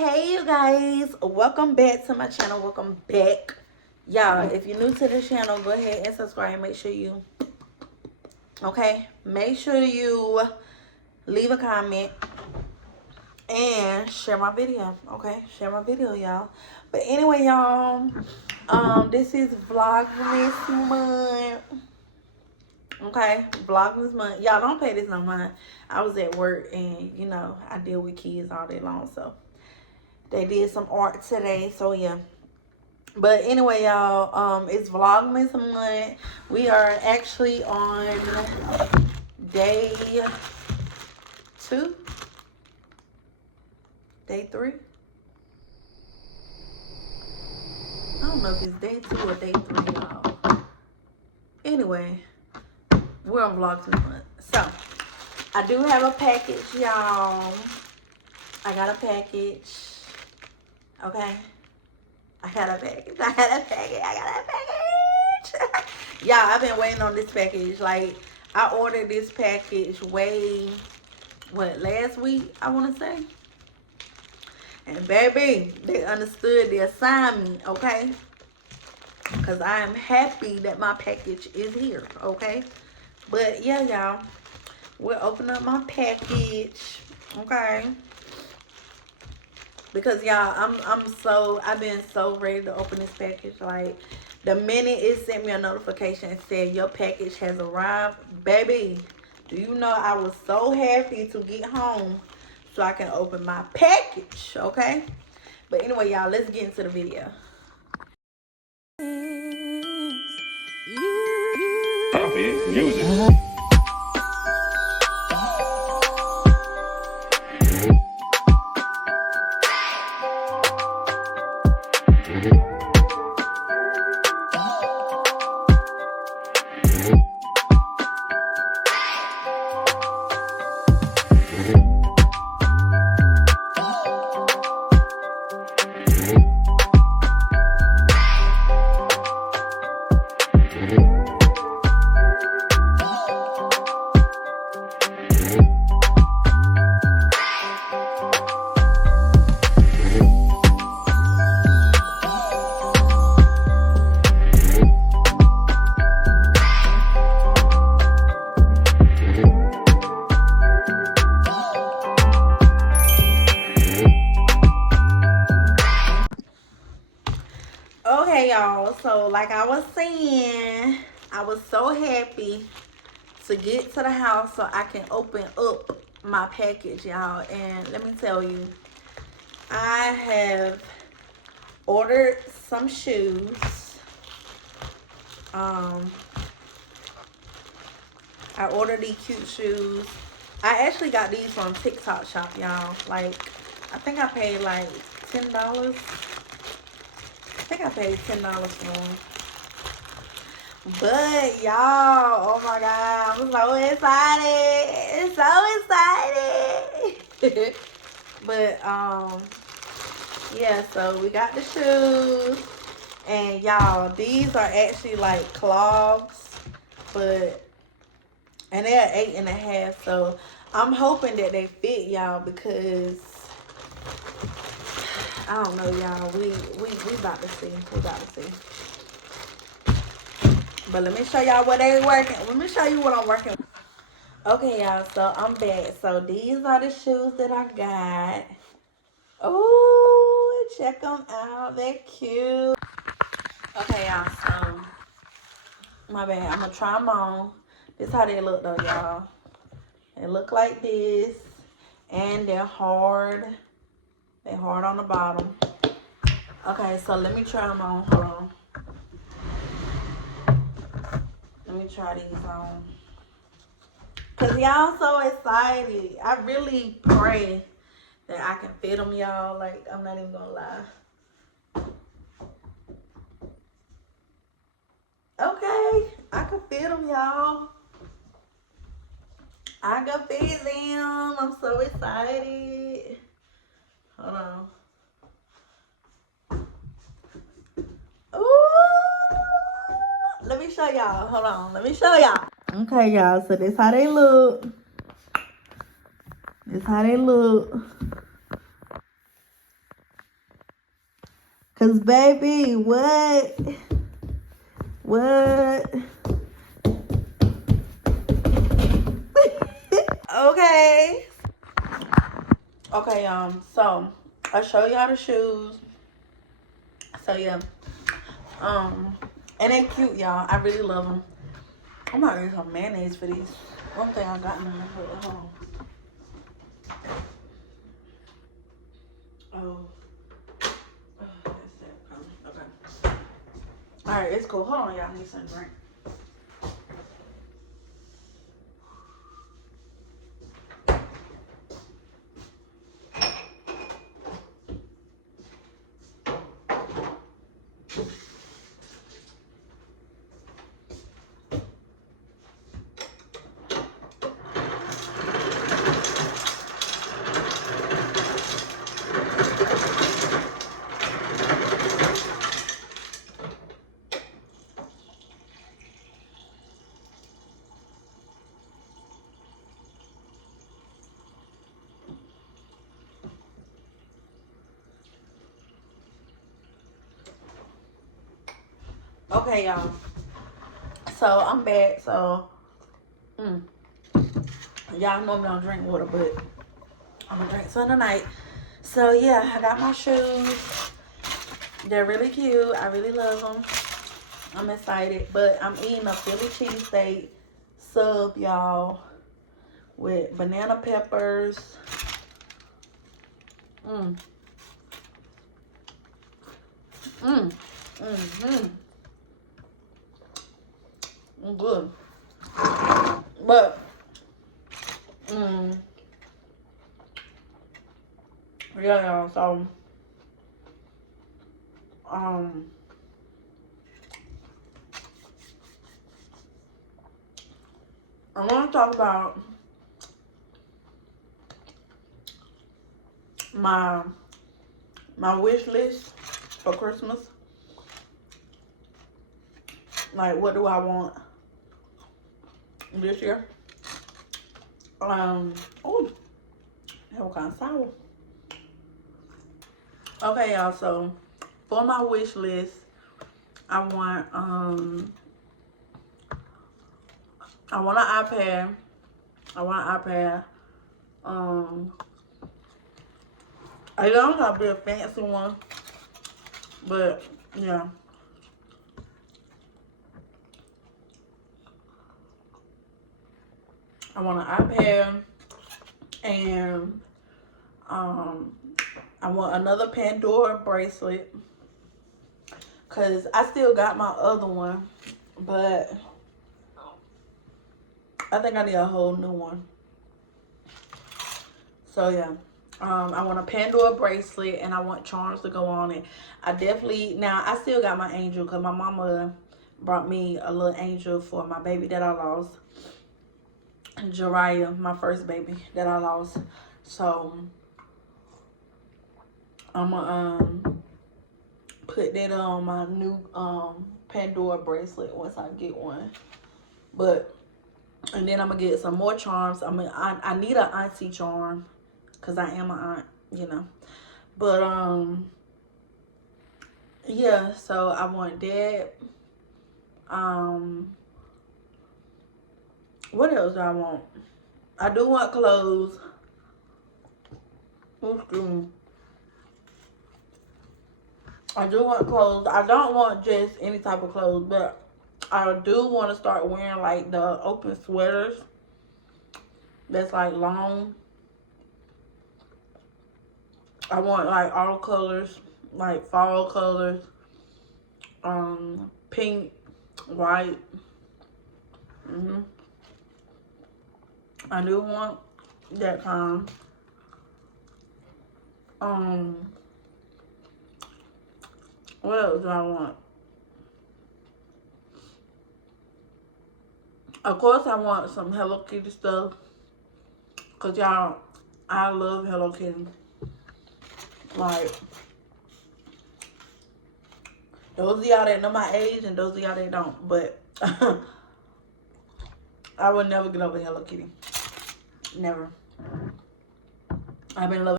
Hey you guys, welcome back to my channel. Welcome back, y'all. If you're new to the channel, go ahead and subscribe. Make sure you leave a comment and share my video. Share my video, y'all. But anyway, y'all, this is Vlogmas month. Vlogmas month. Y'all don't pay this no mind. I was at work and you know I deal with kids all day long, so they did some art today, so yeah. But anyway, y'all, it's Vlogmas month. We are actually on day 2, day 3. I don't know if it's day 2 or day 3, y'all. Anyway, we're on Vlogmas month. So, I do have a package, y'all. I got a package. Okay. I got a package. Y'all, I've been waiting on this package. Like, I ordered this package last week, I want to say. And baby, they understood the assignment, okay? Because I am happy that my package is here, okay? But yeah, y'all, we'll open up my package, okay? Because y'all, I've been so ready to open this package. Like, the minute it sent me a notification and said your package has arrived, baby, do you know I was so happy to get home so I can open my package, okay? But anyway, y'all, let's get into the video. Copy music. Okay, y'all, so like I was saying, I was so happy to get to the house so I can open up my package, y'all. And let me tell you, I have ordered some shoes. I ordered these cute shoes. I actually got these from TikTok shop, y'all. Like, I think I paid like $10. I think I paid $10 for them. But y'all, oh my god, I'm so excited. So excited. But yeah, so we got the shoes. And y'all, these are actually like clogs, and they're 8.5. So I'm hoping that they fit, y'all, because I don't know, y'all. We about to see. We about to see. But let me show y'all what they working. Let me show you what I'm working with. Okay, y'all. So I'm back. So these are the shoes that I got. Oh, check them out. They're cute. Okay, y'all. So my bad. I'm gonna try them on. This is how they look, though, y'all. They look like this, and they're hard. They're hard on the bottom. Okay, so let me try them on. Hold on. Let me try these on. Because y'all so excited. I really pray that I can fit them, y'all. Like, I'm not even going to lie. Okay. I can fit them, y'all. I can fit them. I'm so excited. Hold on. Ooh, let me show y'all. Hold on. Let me show y'all. Okay, y'all. So this how they look. This how they look. Cause baby, what? What? Okay. Okay, so I'll show y'all the shoes. So yeah. And they cute, y'all. I really love them. I'm not getting some mayonnaise for these. One thing I got in there. Hold on. Oh. That's that. Okay. Alright, it's cool. Hold on, y'all. I need some drink. Okay, y'all. So I'm back. So, y'all know me don't drink water, but I'm gonna drink some tonight. So yeah, I got my shoes. They're really cute. I really love them. I'm excited, but I'm eating a Philly cheesesteak sub, y'all, with banana peppers. Good. But yeah, y'all. So I want to talk about my wish list for Christmas. Like, what do I want this year? Oh, that was kind of sour. Okay, y'all. So for my wish list, I want an iPad. I don't have to be a fancy one, but yeah. I want an iPad, and I want another Pandora bracelet, cause I still got my other one, but I think I need a whole new one. So yeah. I want a Pandora bracelet, and I want charms to go on it. I still got my angel, because my mama brought me a little angel for my baby that I lost. Jariah, my first baby that I lost. So I'm going to put that on my new Pandora bracelet once I get one. And then I'm going to get some more charms. I need an auntie charm, because I am an aunt, you know. But, yeah, so I want that. What else do I want? I do want clothes. I do want clothes. I don't want just any type of clothes, but I do want to start wearing, like, the open sweaters that's, like, long. I want, like, all colors, like fall colors, pink, white. I do want that kind. What else do I want? Of course, I want some Hello Kitty stuff, cause y'all, I love Hello Kitty. Like, those of y'all that know my age, and those of y'all that don't, but I would never get over Hello Kitty. Never. I've been loving